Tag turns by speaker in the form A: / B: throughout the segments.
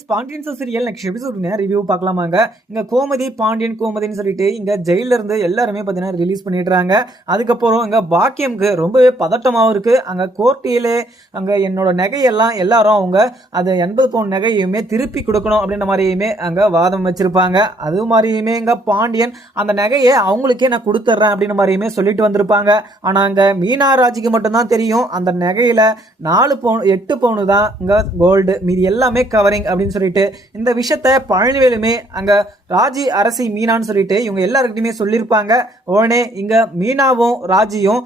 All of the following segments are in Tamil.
A: பாண்டியன் சீரியல் நெக்ஸ்ட் எபிசோடுங்க ரிவ்யூ பார்க்கலாமாங்க. இங்க கோமதி பாண்டியன் கோமதின்னு சொல்லிட்டு இங்க ஜெயில இருந்து எல்லாருமே பார்த்தீங்கன்னா ரிலீஸ் பண்ணிடுறாங்க. அதுக்கப்புறம் இங்க பாக்கியம்க்கு ரொம்பவே பதட்டமாகவும் இருக்கு. அங்க கோர்ட்டியிலே அங்க என்னோட நகையெல்லாம் எல்லாரும் அவங்க அது எண்பது பவுன் நகையுமே திருப்பி கொடுக்கணும் அப்படின்ற மாதிரியுமே அங்க வாதம் வச்சிருப்பாங்க. அது மாதிரியுமே இங்க பாண்டியன் அந்த நகையை அவங்களுக்கே நான் கொடுத்துட்றேன் அப்படின்ற மாதிரியுமே சொல்லிட்டு வந்திருப்பாங்க. ஆனா அங்க மீனா ராஜிக்கு மட்டும்தான் தெரியும். அந்த நகையில நாலு பவுன் எட்டு பவுனு தான் இங்க கோல்டு மீதி எல்லாமே கவரிங் அப்படின்னு சொல்லிட்டு இந்த விஷயத்த பழனிவேலுமே அங்க ராஜி அரசி மீனான்னு சொல்லிட்டு இவங்க எல்லாருக்கிட்டையுமே சொல்லியிருப்பாங்க. உடனே இங்க மீனாவும் ராஜியும்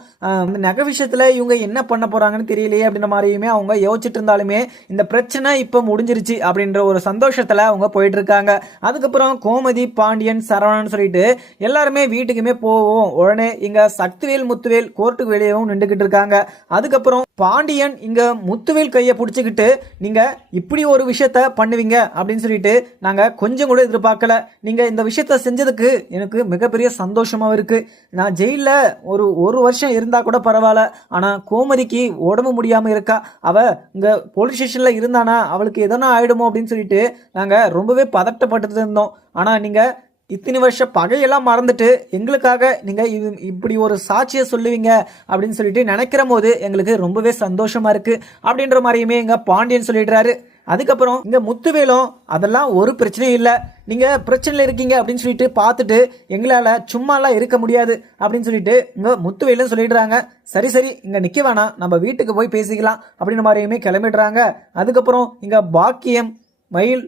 A: இந்த நகை விஷயத்துல இவங்க என்ன பண்ண போறாங்கன்னு தெரியலையே அப்படின்ற மாதிரியுமே அவங்க யோசிச்சுட்டு இருந்தாலுமே இந்த பிரச்சனை இப்ப முடிஞ்சிருச்சு அப்படின்ற ஒரு சந்தோஷத்துல அவங்க போயிட்டு இருக்காங்க அதுக்கப்புறம் கோமதி பாண்டியன் சரவணன் சொல்லிட்டு எல்லாருமே வீட்டுக்குமே போவோம். உடனே இங்க சக்திவேல் முத்துவேல் கோர்ட்டுக்கு வெளியவும் நின்றுகிட்டு இருக்காங்க. அதுக்கப்புறம் பாண்டியன் இங்க முத்துவேல் கையை பிடிச்சிக்கிட்டு நீங்க இப்படி ஒரு விஷயத்த பண்ணுவீங்க அப்படின்னு சொல்லிட்டு நாங்கள் கொஞ்சம் கூட எதிர்பார்க்கல. நீங்கள் இந்த விஷயத்த செஞ்சதுக்கு எனக்கு மிகப்பெரிய சந்தோஷமாக இருக்குது நான் ஜெயிலில் ஒரு ஒரு வருஷம் இருந்தால் கூட பரவாயில்ல. ஆனால் கோமதிக்கு உடம்பு முடியாமல் இருக்கா. அவள் இங்கே போலீஸ் ஸ்டேஷனில் இருந்தானா அவளுக்கு எதனா ஆகிடுமோ அப்படின்னு சொல்லிட்டு நாங்கள் ரொம்பவே பதட்டப்பட்டு இருந்தோம். ஆனால் நீங்கள் இத்தனை வருஷ பகையெல்லாம் மறந்துட்டு எங்களுக்காக நீங்கள் இது இப்படி ஒரு சாட்சியை சொல்லுவீங்க அப்படின்னு சொல்லிட்டு நினைக்கிற போது எங்களுக்கு ரொம்பவே சந்தோஷமாக இருக்குது அப்படின்ற மாதிரியுமே எங்கள் பாண்டியன் சொல்லிடுறாரு. அதுக்கப்புறம் இங்க முத்துவேலும் அதெல்லாம் ஒரு பிரச்சனையும் இல்லை. நீங்க பிரச்சனையில் இருக்கீங்க அப்படின்னு சொல்லிட்டு பார்த்துட்டு எங்களால் சும்மாலாம் இருக்க முடியாது அப்படின்னு சொல்லிட்டு இங்க முத்துவேலும் சொல்லிடுறாங்க. சரி சரி இங்க நிக்க வேணாம். நம்ம வீட்டுக்கு போய் பேசிக்கலாம் அப்படின்ற மாதிரியுமே கிளம்பிடுறாங்க. அதுக்கப்புறம் இங்க பாக்கியம் மயில்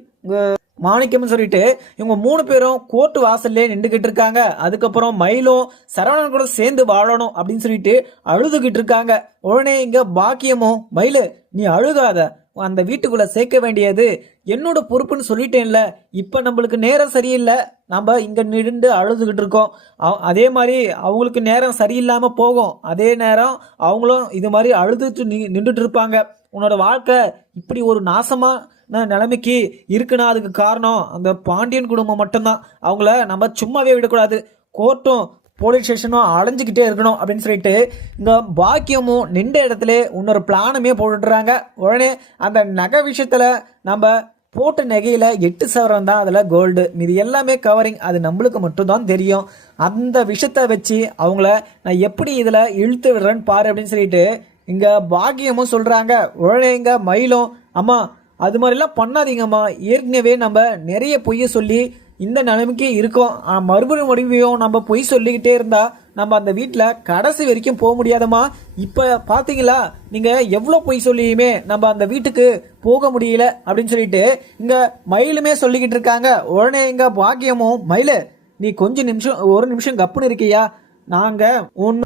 A: மாணிக்கம்னு சொல்லிட்டு இவங்க மூணு பேரும் கோர்ட்டு வாசல்லே நின்றுகிட்டு இருக்காங்க. அதுக்கப்புறம் மயிலும் சரவணன் கூட சேர்ந்து வாழணும் அப்படின்னு சொல்லிட்டு அழுதுகிட்டு இருக்காங்க. உடனே இங்க பாக்கியமும் மயிலு நீ அழுகாத. அந்த வீட்டுக்குள்ள சேர்க்க வேண்டியது என்னோட பொறுப்புன்னு சொல்லிட்டேன்ல. இப்போ நம்மளுக்கு நேரம் சரியில்லை. நம்ம இங்க நின்று அழுதுகிட்டு இருக்கோம். அதே மாதிரி அவங்களுக்கு நேரம் சரியில்லாமல் போகும். அதே நேரம் அவங்களும் இது மாதிரி அழுதுட்டு நி- நின்றுட்டு இருப்பாங்க. உன்னோட வாழ்க்கை இப்படி ஒரு நாசமான நிலைமைக்கு இருக்குன்னா அதுக்கு காரணம் அந்த பாண்டியன் குடும்பம் மட்டும்தான். அவங்கள நம்ம சும்மாவே விடக்கூடாது. கோர்ட்டும் போலீஸ் ஸ்டேஷனும் அலைஞ்சிக்கிட்டே இருக்கணும் அப்படின்னு சொல்லிட்டு இந்த பாக்கியமும் நின்ற இடத்துல இன்னொரு பிளானுமே போட்டுடுறாங்க உடனே அந்த நகை விஷயத்தில் நம்ம போட்ட நகையில் எட்டு சவரம் தான் அதில் கோல்டு மீதி எல்லாமே கவரிங் அது நம்மளுக்கு மட்டும்தான் தெரியும். அந்த விஷயத்த வச்சு அவங்கள நான் எப்படி இதில் இழுத்து விடுறேன்னு பாரு அப்படின்னு சொல்லிட்டு இங்கே பாக்கியமும் சொல்கிறாங்க உடனே இங்கே மயிலும் அம்மா அது மாதிரிலாம் பண்ணாதீங்கம்மா. ஏற்கனவே நம்ம நிறைய பொய்ய சொல்லி இந்த நிலைமைக்கே இருக்கோம். ஆனால் மறுபடியும் முடிவையும் நம்ம பொய் சொல்லிக்கிட்டே இருந்தா நம்ம அந்த வீட்டில் கடைசி வரைக்கும் போக முடியாதம்மா? இப்போ பார்த்தீங்களா நீங்கள் எவ்வளோ பொய் சொல்லியுமே நம்ம அந்த வீட்டுக்கு போக முடியல அப்படின்னு சொல்லிட்டு இங்கே மயிலுமே சொல்லிக்கிட்டு இருக்காங்க. உடனே இங்கே பாக்கியமும் மயில் நீ கொஞ்சம் நிமிஷம் ஒரு நிமிஷம் கப்புன்னு இருக்கியா? நாங்கள் உன்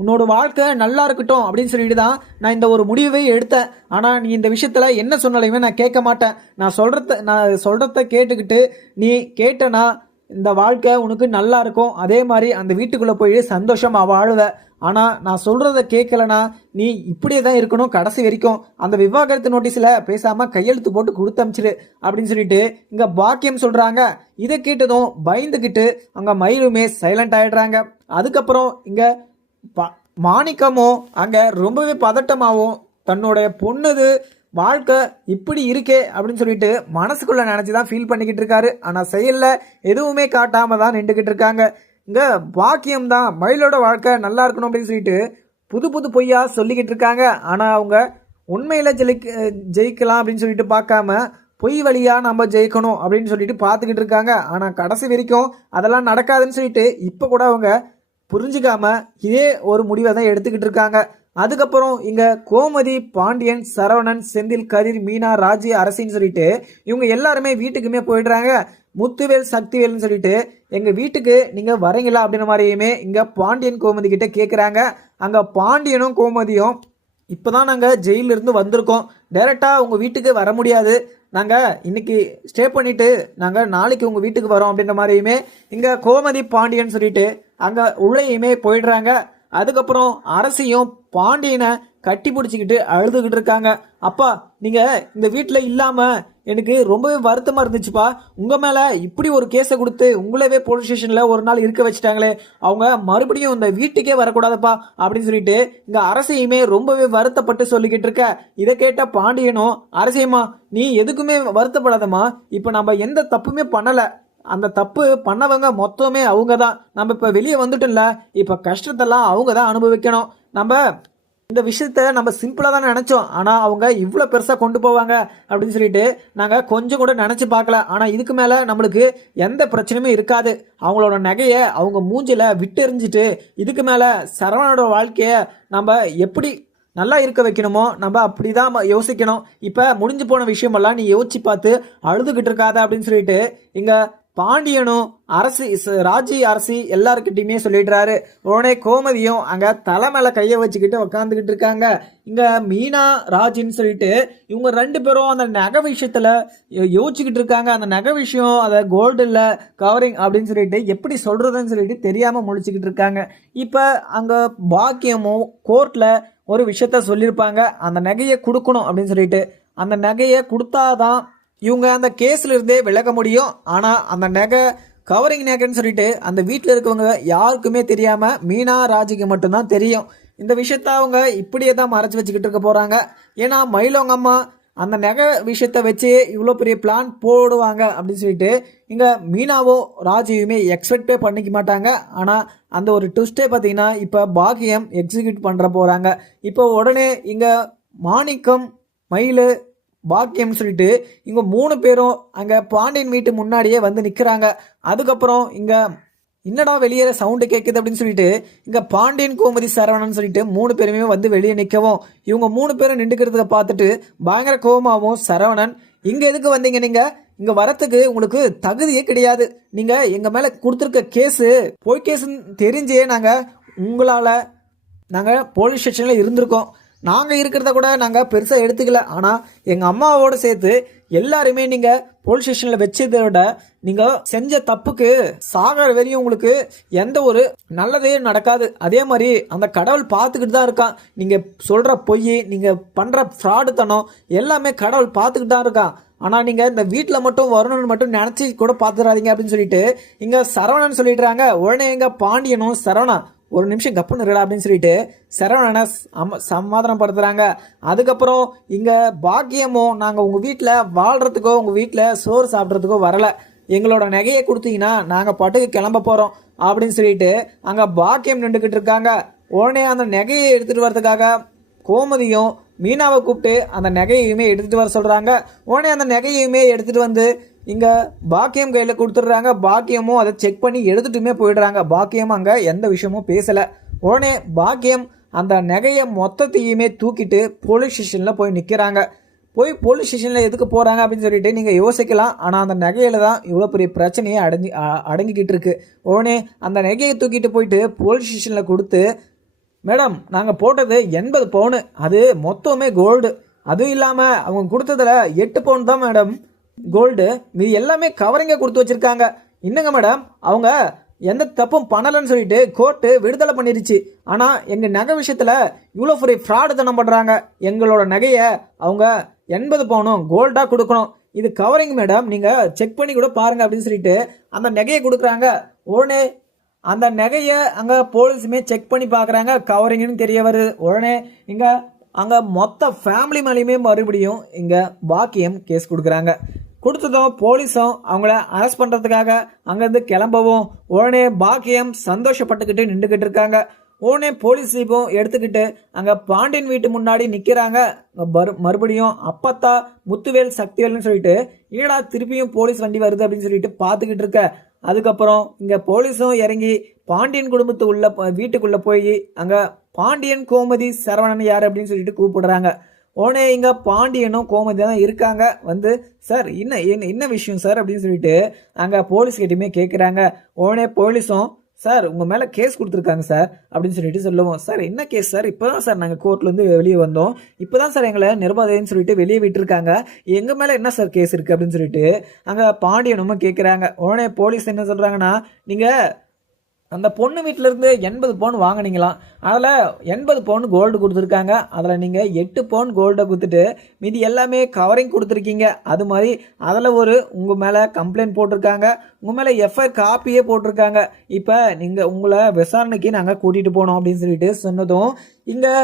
A: உன்னோட வாழ்க்கை நல்லா இருக்கட்டும் அப்படின்னு சொல்லிட்டு தான் நான் இந்த ஒரு முடிவை எடுத்தேன். ஆனால் நீ இந்த விஷயத்தில் என்ன சொன்னாலையுமே நான் கேட்க மாட்டேன். நான் சொல்கிறத நான் சொல்கிறத கேட்டுக்கிட்டு நீ கேட்டனா இந்த வாழ்க்கை உனக்கு நல்லா இருக்கும். அதே மாதிரி அந்த வீட்டுக்குள்ளே போய் சந்தோஷமாக வாழுவ. ஆனால் நான் சொல்கிறத கேட்கலனா நீ இப்படியே தான் இருக்கணும் கடைசி வரைக்கும். அந்த விவாகரத்து நோட்டீஸில் பேசாமல் கையெழுத்து போட்டு கொடுத்தமிச்சிரு அப்படின்னு சொல்லிட்டு இங்கே பாக்கியம் சொல்கிறாங்க இதை கேட்டதும் பயந்துக்கிட்டு அங்கே மயிலுமே சைலண்ட் ஆகிடுறாங்க அதுக்கப்புறம் இங்கே பா மாணிக்கமும் அங்கே ரொம்பவே பதட்டமாகவும் தன்னுடைய பொண்ணுது வாழ்க்கை இப்படி இருக்கே அப்படின்னு சொல்லிட்டு மனசுக்குள்ளே நினச்சி தான் ஃபீல் பண்ணிக்கிட்டு இருக்காரு. ஆனால் செயல்ல எதுவுமே காட்டாமல் தான் நின்றுக்கிட்டு இருக்காங்க. இங்கே பாக்கியம் தான் மயிலோட வாழ்க்கை நல்லா இருக்கணும் அப்படின்னு சொல்லிட்டு புது புது பொய்யா சொல்லிக்கிட்டு இருக்காங்க. ஆனால் அவங்க உண்மையில் ஜெயிக்க ஜெயிக்கலாம் அப்படின்னு சொல்லிட்டு பார்க்காம பொய் வழியாக நம்ம ஜெயிக்கணும் அப்படின்னு சொல்லிட்டு பார்த்துக்கிட்டு இருக்காங்க. ஆனால் கடைசி வரைக்கும் அதெல்லாம் நடக்காதுன்னு சொல்லிட்டு இப்போ கூட அவங்க புரிஞ்சுக்காம இதே ஒரு முடிவை தான் எடுத்துக்கிட்டு இருக்காங்க. அதுக்கப்புறம் இங்க கோமதி பாண்டியன் சரவணன் செந்தில் கதிர் மீனா ராஜி அரசின்னு சொல்லிட்டு இவங்க எல்லாருமே வீட்டுக்குமே போயிடுறாங்க. முத்துவேல் சக்திவேல்னு சொல்லிட்டு எங்க வீட்டுக்கு நீங்க வரீங்களா அப்படின்ற மாதிரியுமே இங்க பாண்டியன் கோமதி கிட்ட கேட்குறாங்க அங்க பாண்டியனும் கோமதியும் இப்போதான் நாங்கள் ஜெயிலிருந்து வந்திருக்கோம். டைரெக்டாக உங்கள் வீட்டுக்கு வர முடியாது. நாங்கள் இன்னைக்கு ஸ்டே பண்ணிவிட்டு நாங்கள் நாளைக்கு உங்கள் வீட்டுக்கு வரோம் அப்படின்ற மாதிரியுமே இங்கே கோமதி பாண்டியன் சொல்லிட்டு அங்கே உள்ளேயுமே போயிடுறாங்க. அதுக்கப்புறம் அரசியும் பாண்டியனை கட்டி பிடிச்சிக்கிட்டு அழுதுகிட்டு இருக்காங்க. அப்பா நீங்கள் இந்த வீட்டில் இல்லாமல் எனக்கு ரொம்பவே வருத்தமாக இருந்துச்சுப்பா. உங்கள் மேலே இப்படி ஒரு கேஸை கொடுத்து உங்களவே போலீஸ் ஸ்டேஷனில் ஒரு நாள் இருக்க வச்சுட்டாங்களே. அவங்க மறுபடியும் இந்த வீட்டுக்கே வரக்கூடாதுப்பா அப்படின்னு சொல்லிட்டு இங்கே அரசையுமே ரொம்பவே வருத்தப்பட்டு சொல்லிக்கிட்டு இருக்க. இதை கேட்ட பாண்டியனும் அரசியம்மா நீ எதுக்குமே வருத்தப்படாதம்மா. இப்போ நம்ம எந்த தப்புமே பண்ணலை. அந்த தப்பு பண்ணவங்க மொத்தமே அவங்க தான் நம்ம இப்போ வெளியே வந்துட்டோம்ல இப்போ கஷ்டத்தெல்லாம் அவங்க தான் அனுபவிக்கணும். நம்ம இந்த விஷயத்த நம்ம சிம்பிளாக தான் நினச்சோம். ஆனால் அவங்க இவ்வளோ பெருசாக கொண்டு போவாங்க அப்படின்னு சொல்லிட்டு நாங்கள் கொஞ்சம் கூட நினச்சி பார்க்கல. ஆனால் இதுக்கு மேலே நம்மளுக்கு எந்த பிரச்சனையுமே இருக்காது. அவங்களோட நகையை அவங்க மூஞ்சில் விட்டு எறிஞ்சிட்டு இதுக்கு மேலே சரவணோட வாழ்க்கையை நம்ம எப்படி நல்லா இருக்க வைக்கணுமோ நம்ம அப்படி தான் யோசிக்கணும். இப்போ முடிஞ்சு போன விஷயமெல்லாம் நீ யோசிச்சு பார்த்து அழுதுகிட்டு இருக்காத அப்படின்னு சொல்லிட்டு இங்கே பாண்டியனும் அரசு ராஜி அரசி எல்லாருக்கிட்டையுமே சொல்லிடுறாரு. உடனே கோமதியும் அங்கே தலை மேலே கையை வச்சுக்கிட்டு உக்காந்துக்கிட்டு இருக்காங்க. இங்கே மீனா ராஜின்னு சொல்லிட்டு இவங்க ரெண்டு பேரும் அந்த நகை விஷயத்தில் யோசிச்சுக்கிட்டு இருக்காங்க. அந்த நகை விஷயம் அதை கோல்டு இல்லை கவரிங் அப்படின்னு சொல்லிட்டு எப்படி சொல்கிறதுன்னு சொல்லிட்டு தெரியாமல் முழிச்சுக்கிட்டு இருக்காங்க. இப்போ அங்கே பாக்கியமும் கோர்ட்டில் ஒரு விஷயத்த சொல்லியிருப்பாங்க. அந்த நகையை கொடுக்கணும் அப்படின்னு சொல்லிட்டு. அந்த நகையை கொடுத்தாதான் இவங்க அந்த கேஸ்லேருந்தே விலக முடியும். ஆனால் அந்த நகை கவரிங் நகைன்னு சொல்லிட்டு அந்த வீட்டில் இருக்கவங்க யாருக்குமே தெரியாமல் மீனா ராஜிக்கு மட்டும்தான் தெரியும். இந்த விஷயத்த அவங்க இப்படியே தான் மறைச்சி வச்சுக்கிட்டு இருக்க போகிறாங்க ஏன்னா மயிலவங்க அம்மா அந்த நகை விஷயத்த வச்சு இவ்வளோ பெரிய பிளான் போடுவாங்க அப்படின்னு சொல்லிட்டு இங்கே மீனாவோ ராஜியுமே எக்ஸ்பெக்டே பண்ணிக்க மாட்டாங்க. ஆனால் அந்த ஒரு ட்விஸ்ட்டே பார்த்தீங்கன்னா இப்போ பாக்கியம் எக்ஸிக்யூட் பண்ணுற போகிறாங்க இப்போ உடனே இங்கே மாணிக்கம் மயில் பாக்கியம்னு சொல்லிட்டு இவங்க மூணு பேரும் அங்கே பாண்டியன் வீட்டு முன்னாடியே வந்து நிற்கிறாங்க அதுக்கப்புறம் இங்கே என்னடா வெளியே சவுண்டு கேட்குது அப்படின்னு சொல்லிட்டு இங்கே பாண்டியன் கோமதி சரவணன் சொல்லிட்டு மூணு பேருமே வந்து வெளியே நிற்கவும் இவங்க மூணு பேரும் நின்றுக்கிறத பார்த்துட்டு பயங்கர கோபமாகவும் சரவணன் இங்கே எதுக்கு வந்தீங்க நீங்கள் இங்கே வரத்துக்கு உங்களுக்கு தகுதியே கிடையாது. நீங்கள் எங்கள் மேலே கொடுத்துருக்க கேஸு போய் கேஸுன்னு தெரிஞ்சே நாங்கள் உங்களால் நாங்கள் போலீஸ் ஸ்டேஷனில் இருந்திருக்கோம். நாங்கள் இருக்கிறத கூட நாங்கள் பெருசாக எடுத்துக்கல. ஆனால் எங்கள் அம்மாவோடு சேர்த்து எல்லாருமே நீங்கள் போலீஸ் ஸ்டேஷனில் வச்சதை விட நீங்கள் செஞ்ச தப்புக்கு சாகர வரையும் உங்களுக்கு எந்த ஒரு நல்லதே நடக்காது. அதே மாதிரி அந்த கடவுள் பார்த்துக்கிட்டு தான் இருக்கான். நீங்கள் சொல்கிற பொய் நீங்கள் பண்ணுற ஃப்ராடுத்தனம் எல்லாமே கடவுள் பார்த்துக்கிட்டு தான் இருக்கான். ஆனால் நீங்கள் இந்த வீட்டில் மட்டும் வரணும்னு மட்டும் நினச்சி கூட பார்த்துடாதீங்க அப்படின்னு சொல்லிட்டு இங்கே சரவணன் சொல்லிடுறாங்க. உடனே எங்கள் பாண்டியனும் சரவணா ஒரு நிமிஷம் கப்புன்னு இருடா அப்படின்னு சொல்லிட்டு சரவணனை சமாதானம் சமாதானப்படுத்துகிறாங்க அதுக்கப்புறம் இங்கே பாக்கியமும் நாங்கள் உங்கள் வீட்டில் வாழ்கிறதுக்கோ உங்கள் வீட்டில் சோறு சாப்பிட்றதுக்கோ வரல. எங்களோட நகையை கொடுத்தீங்கன்னா நாங்கள் பாட்டுக்கு கிளம்ப போகிறோம் அப்படின்னு சொல்லிட்டு அங்கே பாக்கியம் நின்றுக்கிட்டு இருக்காங்க. உடனே அந்த நகையை எடுத்துகிட்டு வரதுக்காக கோமதியும் மீனாவை கூப்பிட்டு அந்த நகையையுமே எடுத்துகிட்டு வர சொல்கிறாங்க உடனே அந்த நகையையுமே எடுத்துகிட்டு வந்து இங்கே பாக்கியம் கையில் கொடுத்துட்றாங்க. பாக்கியமும் அதை செக் பண்ணி எடுத்துட்டுமே போயிடுறாங்க. பாக்கியம் அங்கே எந்த விஷயமும் பேசலை. உடனே பாக்கியம் அந்த நகையை மொத்தத்தையுமே தூக்கிட்டு போலீஸ் ஸ்டேஷனில் போய் நிற்கிறாங்க போய் போலீஸ் ஸ்டேஷனில் எதுக்கு போகிறாங்க அப்படின்னு சொல்லிட்டு நீங்கள் யோசிக்கலாம். ஆனால் அந்த நகையில் தான் இவ்வளோ பெரிய பிரச்சனையே அடங்கி அடங்கிக்கிட்டு இருக்கு. உடனே அந்த நகையை தூக்கிட்டு போயிட்டு போலீஸ் ஸ்டேஷனில் கொடுத்து மேடம் நாங்கள் போட்டது எண்பது பவுனு. அது மொத்தமே கோல்டு அதுவும் இல்லாமல் அவங்க கொடுத்ததுல எட்டு பவுன் தான் மேடம். கோல்டு மீதி எல்லாமே கவரிங்க கொடுத்து வச்சிருக்காங்க. என்னங்க மேடம் அவங்க எந்த தப்பும் பண்ணலைன்னு சொல்லிட்டு கோர்ட்டு விடுதலை பண்ணிருச்சு. ஆனால் எங்கள் நகை விஷயத்தில் இவ்வளோ பெரிய ஃப்ராடு தனம் பண்ணுறாங்க எங்களோட நகையை அவங்க எண்பது பவுனும் கோல்டாக கொடுக்கணும். இது கவரிங் மேடம் நீங்கள் செக் பண்ணி கூட பாருங்கள் அப்படின்னு சொல்லிட்டு அந்த நகையை கொடுக்குறாங்க. உடனே அந்த நகையை அங்கே போலீஸுமே செக் பண்ணி பார்க்குறாங்க கவரிங்னு தெரிய வருது. உடனே இங்கே அங்கே மொத்த ஃபேமிலி மேலேயுமே மறுபடியும் இங்கே பாக்கியம் கேஸ் கொடுக்குறாங்க. கொடுத்ததும் போலீஸும் அவங்கள அரெஸ்ட் பண்ணுறதுக்காக அங்கேருந்து கிளம்பவும் உடனே பாக்கியம் சந்தோஷப்பட்டுக்கிட்டு நின்றுக்கிட்டு இருக்காங்க. உடனே போலீஸ் ஜீப்பும் எடுத்துக்கிட்டு அங்கே பாண்டியன் வீட்டு முன்னாடி நிற்கிறாங்க மறுபடியும் அப்பத்தா முத்துவேல் சக்திவேல்னு சொல்லிட்டு ஈடா திருப்பியும் போலீஸ் வண்டி வருது? அப்படின்னு சொல்லிட்டு பார்த்துக்கிட்டு இருக்க. அதுக்கப்புறம் இங்கே போலீஸும் இறங்கி பாண்டியன் குடும்பத்து உள்ள வீட்டுக்குள்ளே போய் அங்கே பாண்டியன் கோமதி சரவணன் யார் அப்படின்னு சொல்லிட்டு கூப்பிடுறாங்க. உடனே இங்கே பாண்டியனும் கோமதி தான் இருக்காங்க. வந்து சார் என்ன என்ன என்ன விஷயம் சார்? அப்படின்னு சொல்லிட்டு அங்கே போலீஸ் கிட்டயுமே கேட்குறாங்க உடனே போலீஸும் சார் உங்கள் மேலே கேஸ் கொடுத்துருக்காங்க சார் அப்படின்னு சொல்லிட்டு சொல்லுவோம். சார் என்ன கேஸ் சார்? இப்போ தான் சார் நாங்கள் கோர்ட்லேருந்து வெளியே வந்தோம். இப்போ தான் சார் எங்களை நிர்வாகம்னு சொல்லிட்டு வெளியே விட்டுருக்காங்க. எங்கள் மேலே என்ன சார் கேஸ் இருக்குது அப்படின்னு சொல்லிட்டு அங்கே பாண்டியனும் கேட்குறாங்க உடனே போலீஸ் என்ன சொல்கிறாங்கன்னா நீங்கள் அந்த பொண்ணு வீட்டிலேருந்து எண்பது பவுன் வாங்கினீங்களாம் அதில் எண்பது பவுன் கோல்டு கொடுத்துருக்காங்க. அதில் நீங்கள் எட்டு பவுன் கோல்டை கொடுத்துட்டு மீதி எல்லாமே கவரிங் கொடுத்துருக்கீங்க. அது மாதிரி அதில் ஒரு உங்கள் மேலே கம்ப்ளைண்ட் போட்டிருக்காங்க. உங்கள் மேலே எஃப்ஐஆர் காப்பியே போட்டிருக்காங்க. இப்போ நீங்கள் உங்களை விசாரணைக்கு நாங்கள் கூட்டிகிட்டு போனோம் அப்படின்னு சொல்லிட்டு சொன்னதும் இங்கே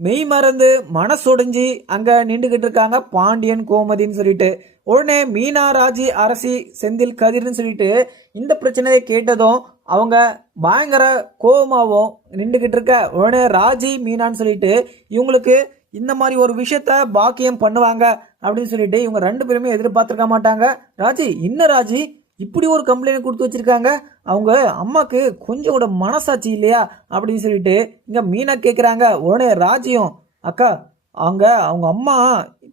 A: மெய் மறந்து மனசொடைஞ்சி அங்கே நின்றுக்கிட்டு இருக்காங்க பாண்டியன் கோமதின்னு சொல்லிட்டு. உடனே மீனா ராஜி அரசி செந்தில் கதிர்னு சொல்லிட்டு இந்த பிரச்சனையை கேட்டதும் அவங்க பயங்கர கோபமாகவும் நின்றுகிட்டு இருக்க. உடனே ராஜி மீனான்னு சொல்லிட்டு இவங்களுக்கு இந்த மாதிரி ஒரு விஷயத்த பாக்கியம் பண்ணுவாங்க அப்படின்னு சொல்லிட்டு இவங்க ரெண்டு பேருமே எதிர்பார்த்திருக்க மாட்டாங்க. ராஜி இன்ன ராஜி? இப்படி ஒரு கம்ப்ளைண்ட் கொடுத்து வச்சிருக்காங்க. அவங்க அம்மாக்கு கொஞ்சம் கூட மனசாட்சி இல்லையா? அப்படின்னு சொல்லிட்டு இங்க மீனா கேட்குறாங்க உடனே ராஜியும் அக்கா அவங்க அவங்க அம்மா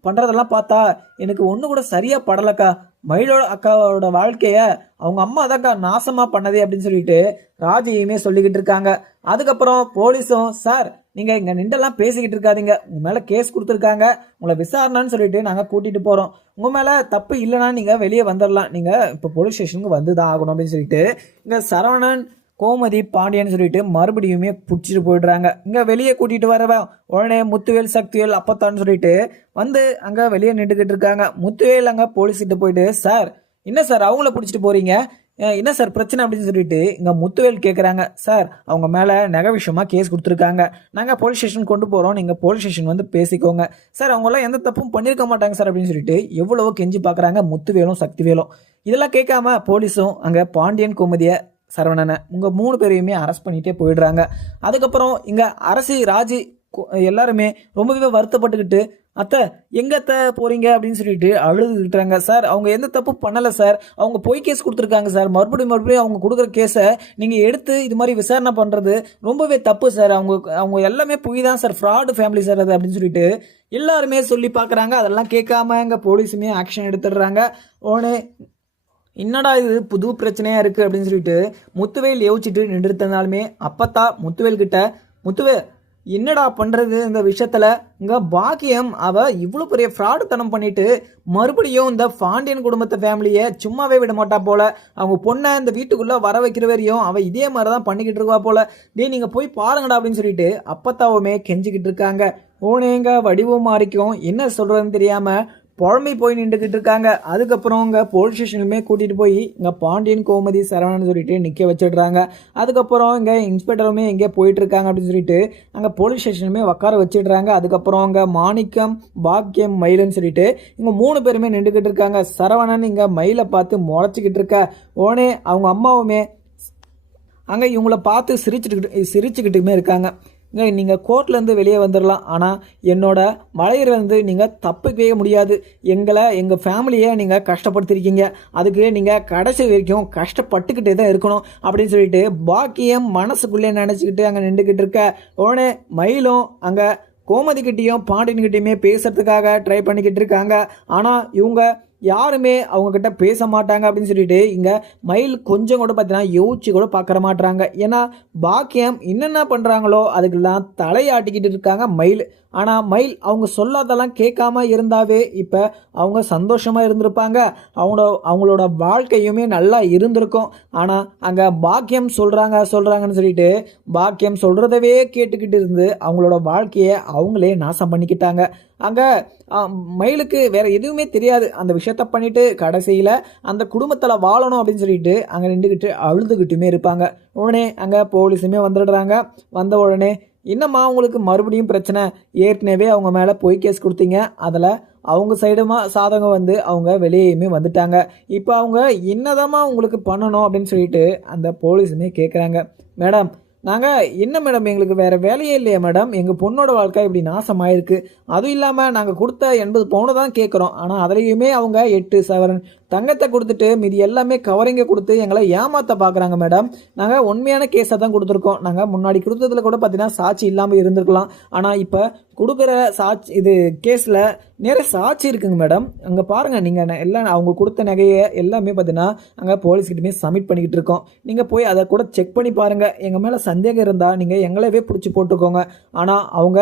A: பண்ணுறதெல்லாம் பார்த்தா எனக்கு ஒன்று கூட சரியாக படலக்கா. மயிலோட அக்காவோட வாழ்க்கைய அவங்க அம்மா தான்க்கா நாசமாக பண்ணதே அப்படின்னு சொல்லிட்டு ராஜையுமே சொல்லிக்கிட்டு இருக்காங்க. அதுக்கப்புறம் போலீஸும் சார் நீங்கள் இங்கே நின்றெல்லாம் பேசிக்கிட்டு இருக்காதீங்க. உங்கள் மேலே கேஸ் கொடுத்துருக்காங்க. உங்களை விசாரணைன்னு சொல்லிட்டு நாங்கள் கூட்டிகிட்டு போகிறோம் உங்கள் மேலே தப்பு இல்லைன்னா நீங்கள் வெளியே வந்துடலாம் நீங்கள் இப்போ போலீஸ் ஸ்டேஷனுக்கு வந்து தான் ஆகணும் அப்படின்னு சொல்லிட்டு இங்கே சரவணன் கோமதி பாண்டியன் சொல்லிட்டு மறுபடியுமே பிடிச்சிட்டு போயிடுறாங்க. இங்கே வெளியே கூட்டிகிட்டு வரவன் உடனே முத்துவேல் சக்திவேல் அப்பத்தான்னு சொல்லிட்டு வந்து அங்கே வெளியே நின்றுக்கிட்டு இருக்காங்க. முத்துவேல் அங்கே போலீஸ்கிட்ட போயிட்டு சார் என்ன சார் அவங்கள பிடிச்சிட்டு போறீங்க? என்ன சார் பிரச்சனை? அப்படின்னு சொல்லிட்டு இங்கே முத்துவேல் கேட்குறாங்க சார் அவங்க மேலே நகை விஷயமா கேஸ் கொடுத்துருக்காங்க. நாங்கள் போலீஸ் ஸ்டேஷன் கொண்டு போகிறோம் நீங்கள் போலீஸ் ஸ்டேஷன் வந்து பேசிக்கோங்க. சார் அவங்களாம் எந்த தப்பும் பண்ணியிருக்க மாட்டாங்க சார் அப்படின்னு சொல்லிட்டு எவ்வளவோ கெஞ்சி பார்க்குறாங்க முத்துவேலும் சக்திவேலும். இதெல்லாம் கேட்காம போலீஸும் அங்கே பாண்டியன் கோமதியை சரவணனை. உங்கள் மூணு பேரையுமே அரெஸ்ட் பண்ணிகிட்டே போயிடுறாங்க. அதுக்கப்புறம் இங்கே அரசி ராஜி எல்லாருமே ரொம்பவே வருத்தப்பட்டுக்கிட்டு அத்தை எங்கத்த அத்தை போறீங்க? அப்படின்னு சொல்லிட்டு அழுதுகிட்டாங்க சார் அவங்க எந்த தப்பும் பண்ணலை சார். அவங்க பொய் கேஸ் கொடுத்துருக்காங்க சார். மறுபடியும் மறுபடியும் அவங்க கொடுக்குற கேஸை நீங்கள் எடுத்து இது மாதிரி விசாரணை பண்ணுறது ரொம்பவே தப்பு சார். அவங்க அவங்க எல்லாமே பொய் தான் சார். ஃப்ராடு ஃபேமிலி சார் அது அப்படின்னு சொல்லிட்டு எல்லாருமே சொல்லி பார்க்குறாங்க. அதெல்லாம் கேட்காம எங்கள் போலீஸுமே ஆக்ஷன் எடுத்துடுறாங்க. உடனே என்னடா இது புது பிரச்சனையா இருக்கு அப்படின்னு சொல்லிட்டு முத்துவேல் யோசிச்சுட்டு நின்றுத்தனாலுமே அப்பத்தா முத்துவேல் கிட்ட முத்துவே என்னடா பண்றது இந்த விஷயத்துல? இங்க பாக்கியம் அவ இவ்வளவு பெரிய ஃப்ராடுத்தனம் பண்ணிட்டு மறுபடியும் இந்த பாண்டியன் குடும்பத்தை ஃபேமிலியை சும்மாவே விட மாட்டா போல. அவங்க பொண்ணை இந்த வீட்டுக்குள்ள வர வைக்கிற வரையும் அவ இதே மாதிரி தான் பண்ணிக்கிட்டு இருக்கா போல. டே நீங்க போய் பாருங்கடா அப்படின்னு சொல்லிட்டு அப்பத்தாவுமே கெஞ்சிக்கிட்டு இருக்காங்க. ஓனேங்க வடிவம் மாறிக்கும்? என்ன சொல்றதுன்னு தெரியாம புழம்பி போய் நின்றுக்கிட்டு இருக்காங்க. அதுக்கப்புறம் அங்கே போலீஸ் ஸ்டேஷனுமே கூட்டிகிட்டு போய் இங்கே பாண்டியன் கோமதி சரவணன் சொல்லிட்டு நிற்க வச்சிடுறாங்க. அதுக்கப்புறம் இங்கே இன்ஸ்பெக்டருமே எங்கே போயிட்டுருக்காங்க அப்படின்னு சொல்லிட்டு அங்கே போலீஸ் ஸ்டேஷனுமே உட்கார வச்சிடுறாங்க. அதுக்கப்புறம் அங்கே மாணிக்கம் பாக்கியம் மயிலுன்னு சொல்லிட்டு இவங்க மூணு பேருமே நின்றுக்கிட்டு இருக்காங்க. சரவணன் இங்கே மயிலை பார்த்து முளைச்சிக்கிட்டு இருக்க. உடனே அவங்க அம்மாவுமே அங்கே இவங்கள பார்த்து சிரிச்சுட்டு சிரிச்சுக்கிட்டுமே இருக்காங்க. நீங்கள் கோர்ட்லேருந்து வெளியே வந்துடலாம் ஆனால் என்னோட மலையிலேருந்து நீங்கள் தப்பிக்கவே முடியாது. எங்களை எங்கள் ஃபேமிலியை நீங்கள் கஷ்டப்படுத்திருக்கீங்க. அதுக்கு நீங்கள் கடைசி வரைக்கும் கஷ்டப்பட்டுக்கிட்டே தான் இருக்கணும் அப்படின்னு சொல்லிட்டு பாக்கியம் மனசுக்குள்ளே நினச்சிக்கிட்டு அங்கே நின்றுக்கிட்டு இருக்க. உடனே மயிலும் அங்கே கோமதிக்கிட்டேயும் பாண்டியன்கிட்டயுமே பேசுகிறதுக்காக ட்ரை பண்ணிக்கிட்டு இருக்காங்க. ஆனால் இவங்க யாருமே அவங்கக்கிட்ட பேச மாட்டாங்க அப்படின்னு சொல்லிட்டு இங்கே மயில் கொஞ்சம் கூட பார்த்தீங்கன்னா யோசிச்சு கூட பார்க்கற மாட்டுறாங்க ஏன்னா பாக்கியம் என்னென்ன பண்ணுறாங்களோ அதுக்கெல்லாம் தலையாட்டிக்கிட்டு இருக்காங்க மயில். ஆனால் மயில் அவங்க சொல்லாதெல்லாம் கேட்காம இருந்தாவே இப்போ அவங்க சந்தோஷமாக இருந்திருப்பாங்க. அவங்களோட அவங்களோட வாழ்க்கையுமே நல்லா இருந்திருக்கும். ஆனால் அங்கே பாக்கியம் சொல்கிறாங்க சொல்கிறாங்கன்னு சொல்லிட்டு பாக்கியம் சொல்கிறதவே கேட்டுக்கிட்டு இருந்து அவங்களோட வாழ்க்கையை அவங்களே நாசம் பண்ணிக்கிட்டாங்க. அங்கே மயிலுக்கு வேறு எதுவுமே தெரியாது. அந்த விஷயத்த பண்ணிட்டு கடைசியில் அந்த குடும்பத்தில் வாழணும் அப்படின்னு சொல்லிட்டு அங்கே நின்றுக்கிட்டு அழுதுகிட்டுமே இருப்பாங்க. உடனே அங்கே போலீஸுமே வந்துடுறாங்க. வந்த உடனே என்னம்மா அவங்களுக்கு மறுபடியும் பிரச்சனை? ஏற்கனவே அவங்க மேலே பொய் கேஸ் கொடுத்தீங்க. அதில் அவங்க சைடுமா சாதகம் வந்து அவங்க வெளியேயுமே வந்துட்டாங்க. இப்போ அவங்க என்னதாம்மா உங்களுக்கு பண்ணணும் அப்படின்னு சொல்லிட்டு அந்த போலீஸுமே கேட்குறாங்க மேடம் நாங்கள் என்ன மேடம் எங்களுக்கு வேறு வேலையே இல்லையா மேடம். எங்கள் பொண்ணோட வாழ்க்கை இப்படி நாசமாயிருக்கு. அதுவும் இல்லாமல் நாங்கள் கொடுத்த எண்பது பவுனை தான் கேட்குறோம் ஆனால் அதுலேயுமே அவங்க எட்டு சவரன் தங்கத்தை கொடுத்துட்டு மீதி எல்லாமே கவரிங்கை கொடுத்து எங்களை ஏமாத்த பார்க்குறாங்க மேடம் நாங்கள் உண்மையான கேஸை தான் கொடுத்துருக்கோம். நாங்கள் முன்னாடி கொடுத்ததுல கூட பார்த்தீங்கன்னா சாட்சி இல்லாமல் இருந்திருக்கலாம். ஆனால் இப்போ கொடுக்குற சாட்சி இது கேஸில் நிறைய சாட்சி இருக்குங்க மேடம் அங்கே பாருங்கள் நீங்கள் எல்லாம் அவங்க கொடுத்த நகையை எல்லாமே பார்த்தீங்கன்னா அங்கே போலீஸ்கிட்டமே சப்மிட் பண்ணிக்கிட்டு இருக்கோம். நீங்கள் போய் அதை கூட செக் பண்ணி பாருங்கள் எங்கள் மேலே சந்தேகம் இருந்தால் நீங்கள் எங்களவே பிடிச்சி போட்டுக்கோங்க. ஆனால் அவங்க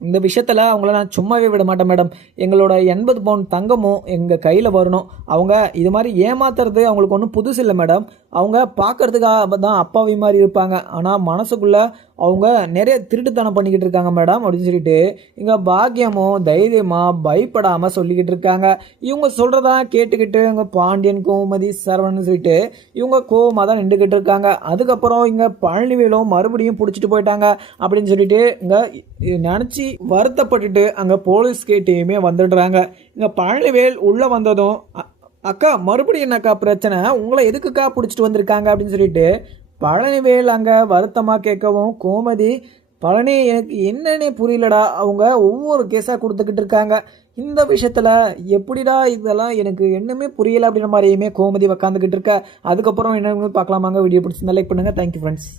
A: இந்த விஷயத்தில் அவங்கள நான் சும்மாவே விட மாட்டேன் மேடம் எங்களோட எண்பது பவுன் தங்கமும் எங்கள் கையில் வரணும். அவங்க இது மாதிரி ஏமாத்துறது அவங்களுக்கு ஒன்றும் புதுசு இல்லை மேடம் அவங்க பார்க்கறதுக்காக தான் அப்பாவி மாதிரி இருப்பாங்க. ஆனால் மனசுக்குள்ளே அவங்க நிறைய திருட்டுத்தனம் பண்ணிக்கிட்டு இருக்காங்க மேடம் அப்படின்னு சொல்லிட்டு இங்கே பாக்கியமும் தைரியமாக பயப்படாமல் சொல்லிக்கிட்டு இருக்காங்க. இவங்க சொல்கிறதா கேட்டுக்கிட்டு இங்கே பாண்டியன் கோமதி சரவணன் சொல்லிட்டு இவங்க கோவமாக தான் நின்றுக்கிட்டு இருக்காங்க. அதுக்கப்புறம் இங்கே பழனிவேலும் மறுபடியும் பிடிச்சிட்டு போயிட்டாங்க அப்படின்னு சொல்லிட்டு இங்கே நினச்சி வருத்தப்பட்டுட்டு அங்கே போலீஸ் கேட்டையுமே வந்துடுறாங்க. இங்கே பழனிவேல் உள்ளே வந்ததும் "அ- அக்கா மறுபடியும் என்னக்கா பிரச்சனை? உங்களை எதுக்குக்கா பிடிச்சிட்டு வந்திருக்காங்க அப்படின்னு சொல்லிட்டு பழனிவேல் அங்கே வருத்தமாக கேட்கவும் கோமதி பழனி எனக்கு என்னன்னே புரியலடா. அவங்க ஒவ்வொரு கேஸாக கொடுத்துக்கிட்டு இருக்காங்க. இந்த விஷயத்தில் எப்படிடா இதெல்லாம் எனக்கு என்னமே புரியல அப்படின்ற மாதிரியுமே கோமதி உக்காந்துக்கிட்டு இருக்க. அதுக்கப்புறம் என்ன பார்க்கலாமாங்க? வீடியோ பிடிச்சிருந்தா லைக் பண்ணுங்கள் தேங்க்யூ ஃப்ரெண்ட்ஸ்